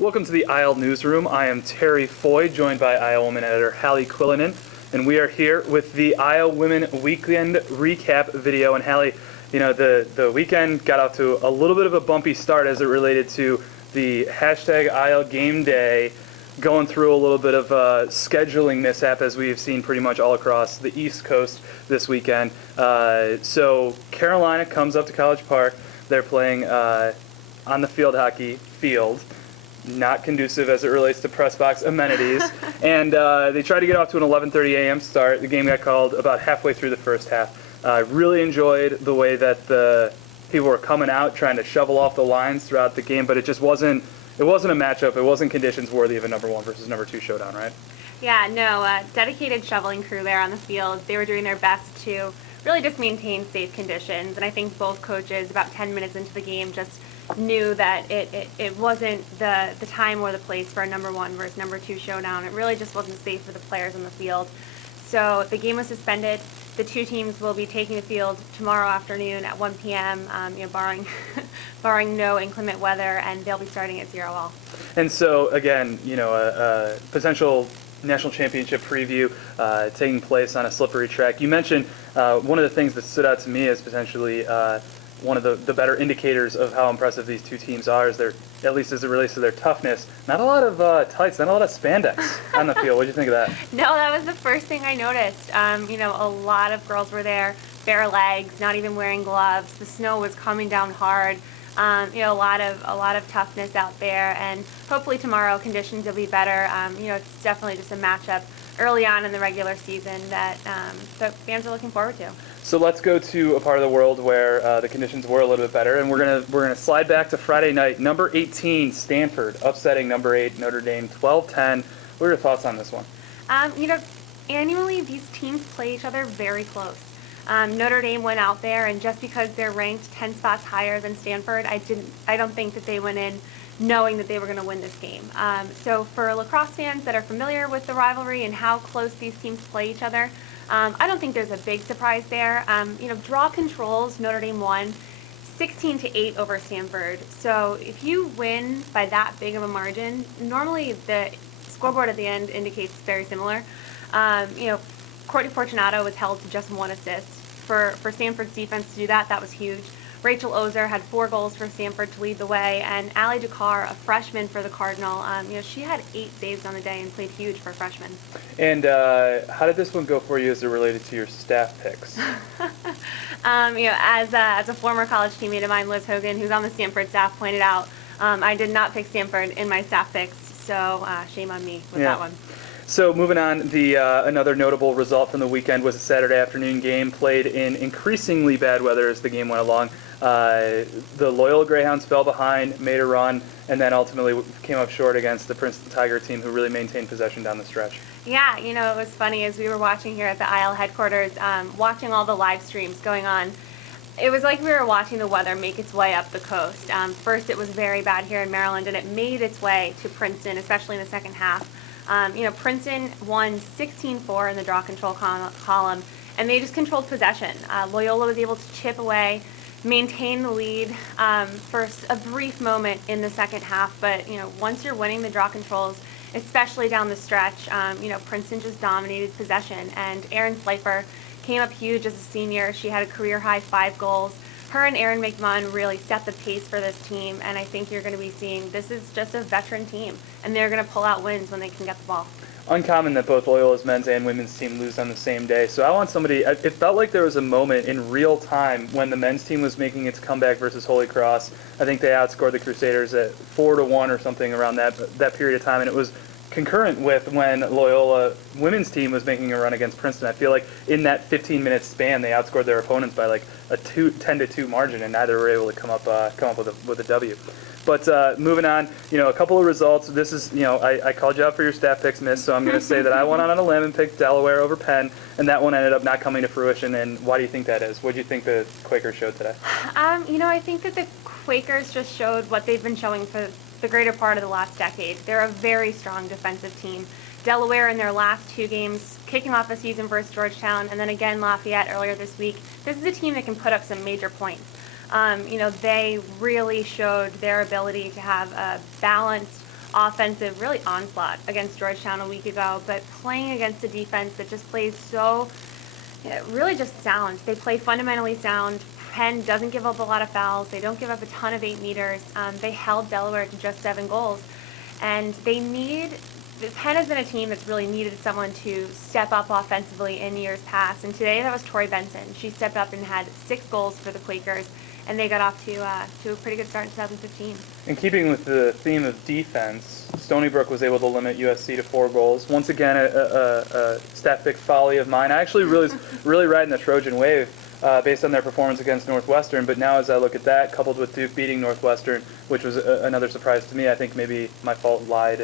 Welcome to the IL Newsroom. I am Terry Foy, joined by ILWomen editor Halley Quillinan, and we are here with the ILWomen weekend recap video. And Halley, the weekend got off to a little bit of a bumpy start as it related to the hashtag IL Gameday, going through a little bit of scheduling mishap as we've seen pretty much all across the East Coast this weekend. So Carolina comes up to College Park. They're playing on the field hockey field. Not conducive as it relates to press box amenities. And they tried to get off to an 11:30 a.m. start. The game got called about halfway through the first half. I really enjoyed the way that the people were coming out, trying to shovel off the lines throughout the game, but it just wasn't a matchup. It wasn't conditions worthy of a number 1 versus number 2 showdown, right? Yeah, no, dedicated shoveling crew there on the field. They were doing their best to really just maintain safe conditions. And I think both coaches, about 10 minutes into the game, just knew that it wasn't the time or the place for a number 1 versus number 2 showdown. It really just wasn't safe for the players on the field. So the game was suspended. The two teams will be taking the field tomorrow afternoon at 1 p.m., barring no inclement weather, and they'll be starting at 0 all. And so, again, a potential national championship preview taking place on a slippery track. You mentioned one of the things that stood out to me as potentially one of the better indicators of how impressive these two teams are is at least as it relates to their toughness, not a lot of tights, not a lot of spandex on the field. What do you think of that? No, that was the first thing I noticed. A lot of girls were there, bare legs, not even wearing gloves. The snow was coming down hard. A lot of toughness out there, and hopefully tomorrow conditions will be better. It's definitely just a matchup early on in the regular season that fans are looking forward to. So let's go to a part of the world where the conditions were a little bit better, and we're gonna slide back to Friday night. Number 18 Stanford upsetting number 8 Notre Dame 12-10. What are your thoughts on this one? Annually these teams play each other very close. Notre Dame went out there, and just because they're ranked 10 spots higher than Stanford, I don't think that they went in knowing that they were going to win this game. So for lacrosse fans that are familiar with the rivalry and how close these teams play each other, I don't think there's a big surprise there. Draw controls, Notre Dame won 16-8 over Stanford. So if you win by that big of a margin, normally the scoreboard at the end indicates very similar. Courtney Fortunato was held to just 1 assist. For Stanford's defense to do that was huge. Rachel Ozer had 4 goals for Stanford to lead the way, and Allie Ducar, a freshman for the Cardinal, she had 8 saves on the day and played huge for freshmen. And how did this one go for you as it related to your staff picks? As a former college teammate of mine, Liz Hogan, who's on the Stanford staff, pointed out, I did not pick Stanford in my staff picks, so shame on me with that one. So moving on, another notable result from the weekend was a Saturday afternoon game played in increasingly bad weather as the game went along. The Loyola Greyhounds fell behind, made a run, and then ultimately came up short against the Princeton Tiger team, who really maintained possession down the stretch. Yeah, it was funny as we were watching here at the IL headquarters, watching all the live streams going on. It was like we were watching the weather make its way up the coast. First, it was very bad here in Maryland, and it made its way to Princeton, especially in the second half. Princeton won 16-4 in the draw control column, and they just controlled possession. Loyola was able to chip away, maintain the lead for a brief moment in the second half, but once you're winning the draw controls, especially down the stretch, Princeton just dominated possession, and Erin Slifer came up huge as a senior. She had a career-high 5 goals. Her and Erin McMunn really set the pace for this team, and I think you're going to be seeing this is just a veteran team, and they're going to pull out wins when they can get the ball. Uncommon that both Loyola's men's and women's team lose on the same day. So I want somebody, it felt like there was a moment in real time when the men's team was making its comeback versus Holy Cross. I think they outscored the Crusaders at 4-1 or something around that period of time, and it was concurrent with when Loyola women's team was making a run against Princeton. I feel like in that 15-minute span, they outscored their opponents by like a 10-2 margin, and neither were able to come up with a W. But moving on, a couple of results. This is, I called you out for your staff picks, miss, so I'm going to say that I went on a limb and picked Delaware over Penn, and that one ended up not coming to fruition. And why do you think that is? What do you think the Quakers showed today? I think that the Quakers just showed what they've been showing for the greater part of the last decade. They're a very strong defensive team. Delaware in their last 2 games, kicking off the season versus Georgetown, and then again Lafayette earlier this week. This is a team that can put up some major points. They really showed their ability to have a balanced offensive, really onslaught against Georgetown a week ago, but playing against a defense that just plays so, really just sound. They play fundamentally sound. Penn doesn't give up a lot of fouls. They don't give up a ton of 8 meters. They held Delaware to just 7 goals. And Penn has been a team that's really needed someone to step up offensively in years past. And today that was Tori Benson. She stepped up and had 6 goals for the Quakers. And they got off to a pretty good start in 2015. In keeping with the theme of defense, Stony Brook was able to limit USC to 4 goals. Once again, a stat-pick folly of mine. I actually really riding the Trojan wave based on their performance against Northwestern. But now as I look at that, coupled with Duke beating Northwestern, which was another surprise to me, I think maybe my fault laid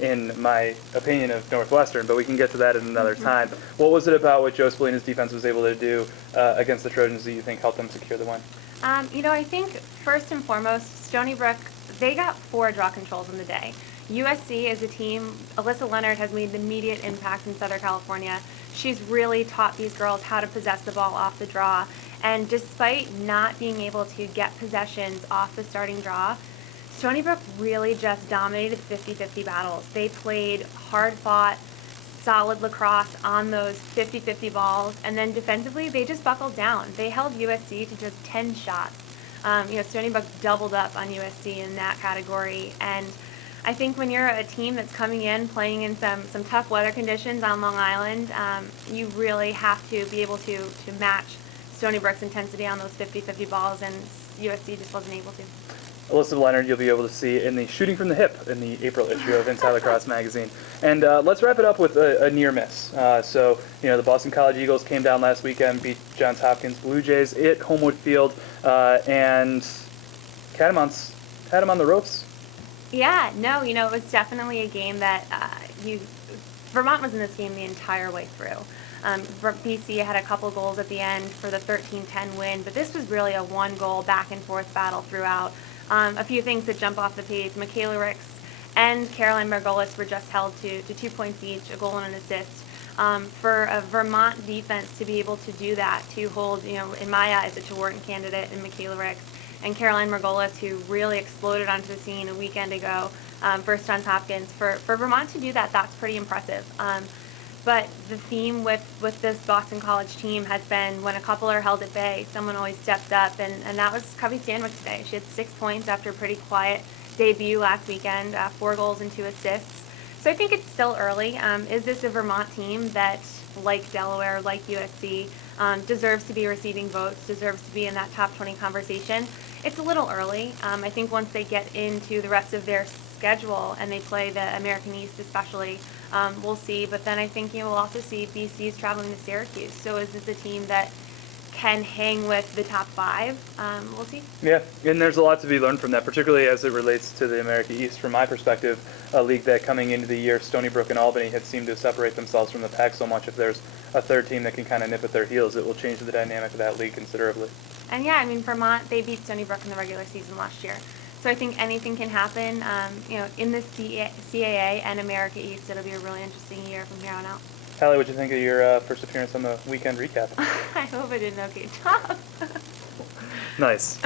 in my opinion of Northwestern. But we can get to that at another time. What was it about what Joe Spallina's defense was able to do against the Trojans that you think helped them secure the win? I think first and foremost, Stony Brook, they got 4 draw controls in the day. USC is a team, Alyssa Leonard has made an immediate impact in Southern California. She's really taught these girls how to possess the ball off the draw. And despite not being able to get possessions off the starting draw, Stony Brook really just dominated 50-50 battles. They played hard-fought, solid lacrosse on those 50-50 balls, and then defensively they just buckled down. They held USC to just 10 shots. Stony Brook doubled up on USC in that category, and I think when you're a team that's coming in, playing in some tough weather conditions on Long Island, you really have to be able to match Stony Brook's intensity on those 50-50 balls, and USC just wasn't able to. Alyssa Leonard you'll be able to see in the Shooting from the Hip in the April issue of Inside Lacrosse magazine. And let's wrap it up with a near miss. The Boston College Eagles came down last weekend, beat Johns Hopkins Blue Jays at Homewood Field, and Catamounts had them on the ropes. Yeah, no, it was definitely a game that Vermont was in this game the entire way through. BC had a couple goals at the end for the 13-10 win, but this was really a 1-goal back-and-forth battle throughout. A few things that jump off the page. Michaela Ricks and Caroline Margolis were just held to 2 points each, a goal and an assist. For a Vermont defense to be able to do that, to hold, in my eyes, a Wharton candidate in Michaela Ricks, and Caroline Margolis, who really exploded onto the scene a weekend ago for Johns Hopkins. For Vermont to do that, that's pretty impressive. But the theme with this Boston College team has been when a couple are held at bay, someone always steps up, and that was Covey Stanwyck today. She had 6 points after a pretty quiet debut last weekend, 4 goals and 2 assists. So I think it's still early. Is this a Vermont team that, like Delaware, like USC, deserves to be receiving votes, deserves to be in that top 20 conversation? It's a little early. I think once they get into the rest of their schedule and they play the American East especially, we'll see. But then I think we'll also see BC's traveling to Syracuse. So is this a team that can hang with the top 5? We'll see. Yeah, and there's a lot to be learned from that, particularly as it relates to the America East. From my perspective, a league that coming into the year, Stony Brook and Albany had seemed to separate themselves from the pack so much. If there's a third team that can kind of nip at their heels, it will change the dynamic of that league considerably. And yeah, Vermont, they beat Stony Brook in the regular season last year. So I think anything can happen. In the CAA and America East, it'll be a really interesting year from here on out. Halley, what did you think of your first appearance on the weekend recap? I hope I did an okay job. Nice.